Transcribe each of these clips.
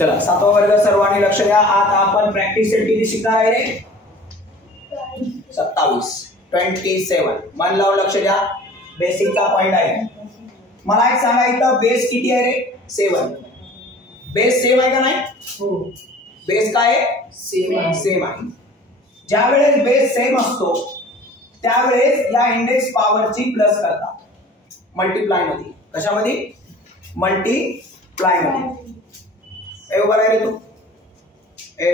चला 7वा वर्ग सर्वांनी लक्ष द्या. आता आपण प्रॅक्टिस सेट किती शिकणार आहे रे? 27 मन लावून लक्ष द्या. बेसिकचा पॉइंट आहे. मला एक सांगा इथं बेस किती आहे रे? 7. बेस सेम आहे का नाही? हो. बेस काय आहे? सेम आहे. ज्या वेळेस बेस सेम असतो त्यावेळेस या इंडेक्स पॉवरची प्लस करतात मल्टिप्लाय मध्ये. कशामध्ये? मल्टिप्लाय मध्ये. ए उभा रे तू.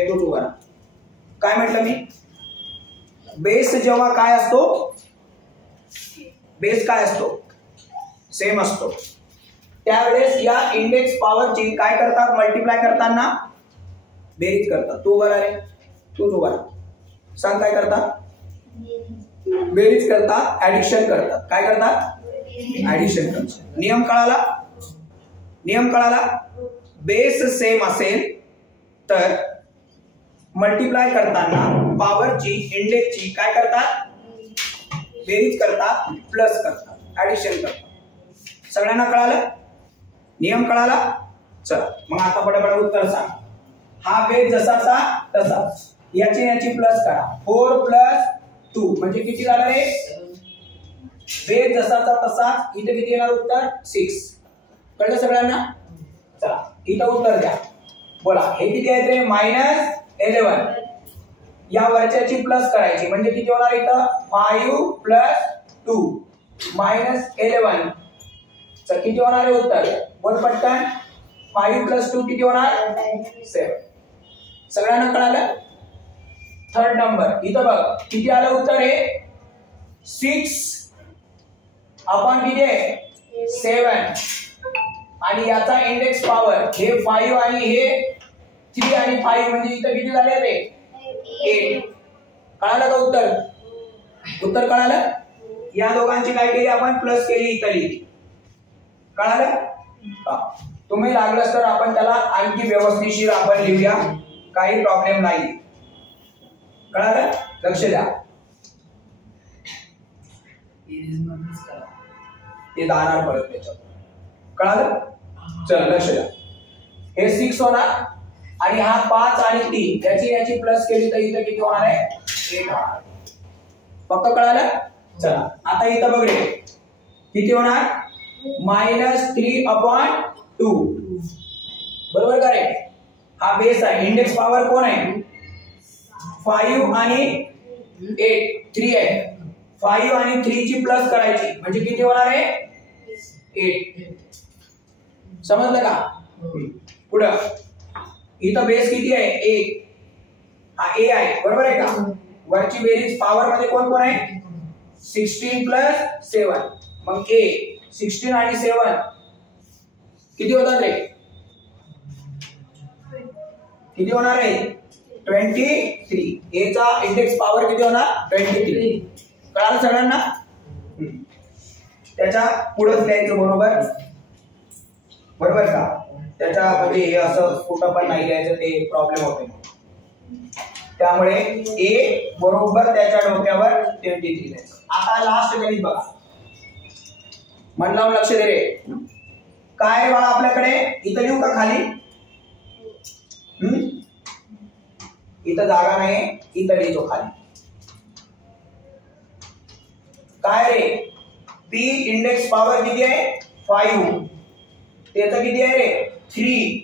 तूच उभा राहा. काय म्हटलं मी? बेस जेव्हा काय असतो? बेस काय असतो? सेम असतो. त्यावेळेस या इंडेक्स पॉवरची काय करतात? मल्टिप्लाय करताना बेरीज करतात. तू उभा रे. तूच उभा राहा. सांग काय करतात? बेरीज करतात, ऍडिशन करतात. काय करतात? ऍडिशन करतात. नियम कळाला? नियम कळाला? बेस सेम असेल तर मल्टिप्लाय करताना पॉवरची इंडेक्सची काय करतात? बेरीज करतात, प्लस करतात, ऍडिशन करतात. सगळ्यांना कळालं? नियम कळाला? चला मग आता पटापट उत्तर सांग. हा बेस जसाचा तसाच. याची प्लस करा. 4 + 2 म्हणजे किती झालं रे? बेस जसाचा तसाच. इथे किती येणार उत्तर? 6. कळलं सगळ्यांना? चला इथं उत्तर द्या. बोला हे किती आहे रे? -11. या वरच्याची प्लस करायची म्हणजे किती होणार इथं? 5 + 2 -11. तर किती होणार आहे उत्तर? बोल पटकन. 5 + 2 किती होणार? 7. सगळ्यांना कळालं? थर्ड नंबर इथं बघ किती आलं उत्तर आहे? 6 अपॉन किती आहे? 7. आणि याचा इंडेक्स पॉवर हे 5 आणि हे 3 आणि 5 म्हणजे इथं किती झाले रे? 8. कळालं का उत्तर? उत्तर कळालं? या दोघांची काय केली आपण? प्लस केली इथं लिहिली. कळालं? तुम्ही लागलंच तर आपण त्याला आणखी व्यवस्थितशीर आपण लिहूया. काही प्रॉब्लेम नाही. कळालं? लक्ष द्या. ते दाणार परत त्याच्यात. कळालं? चला लक्ष द्या. हे 6 होणार आणि हा 5 आणि 3 याची प्लस केली तर इथं किती होणार आहे? 8 होणार. पक्क कळालं? चला आता इथं बघ रे किती होणार? -3/2. बरोबर का रे? हा बेस आहे. इंडेक्स पॉवर कोण आहे? 5 आणि 8 3 आहे. 5 आणि 3 ची प्लस करायची म्हणजे किती होणार आहे? 8. समजलं का? पुढं इथं बेस किती आहे? 1. हा ए आहे. बरोबर आहे का? वरची बेरीज पॉवर मध्ये कोण कोण आहे? 16 + 7. मग ए 16 आणि 7 किती होतात रे? किती होणार आहे? 23. ए चा इंडेक्स पॉवर किती होणार? 23. कळालं सगळ्यांना? त्याच्या पुढेच लिहायचं. बरोबर बरोबर का? त्याच्यामध्ये हे असं कुठं पण नाही लिहायचं. ते प्रॉब्लेम होते. त्यामुळे ए बरोबर त्याच्या डोक्यावर 23 लिहायचं. आता लास्ट गणित बघा. मन लावून लक्ष दे रे. काय बाळा आपल्याकडे? इथं लिहू का खाली? इथं जागा नाही. इथं लिहितो खाली. काय रे? पी इंडेक्स पॉवर किती आहे? 5. त्याचं किती आहे रे? 3.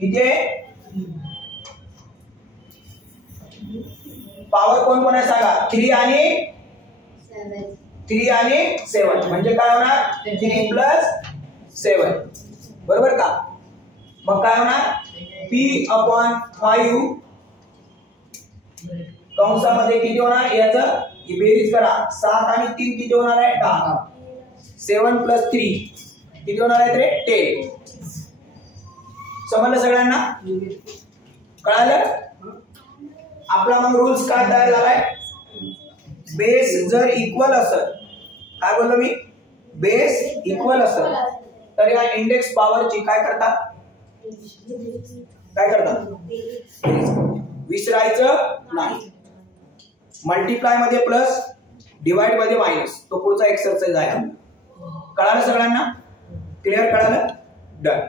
किती आहे? पॉवर कोण कोण आहे सांगा? 3 आणि 7 म्हणजे काय होणार? 3 + 7. बरोबर का? मग काय होणार? P/5 कंसामध्ये किती होणार? याचं बेरीज करा. 7 आणि 3 किती होणार आहे? 10. 7 + 3 किती होणार आहे रे? 10. समजलं सगळ्यांना? कळालं? आपला मग रूल्स काय तयार झालाय? बेस जर इक्वल असेल, काय बोललो मी? बेस इक्वल असेल तर या इंडेक्स पॉवरची काय करतात? काय करतात? विसरायचं नाही. मल्टिप्लाय मध्ये प्लस, डिवाइड मध्ये मायनस. तो पुढचा एक्सरसाइज आहे. कळालं सगळ्यांना? क्लिअर? कळालं? डन.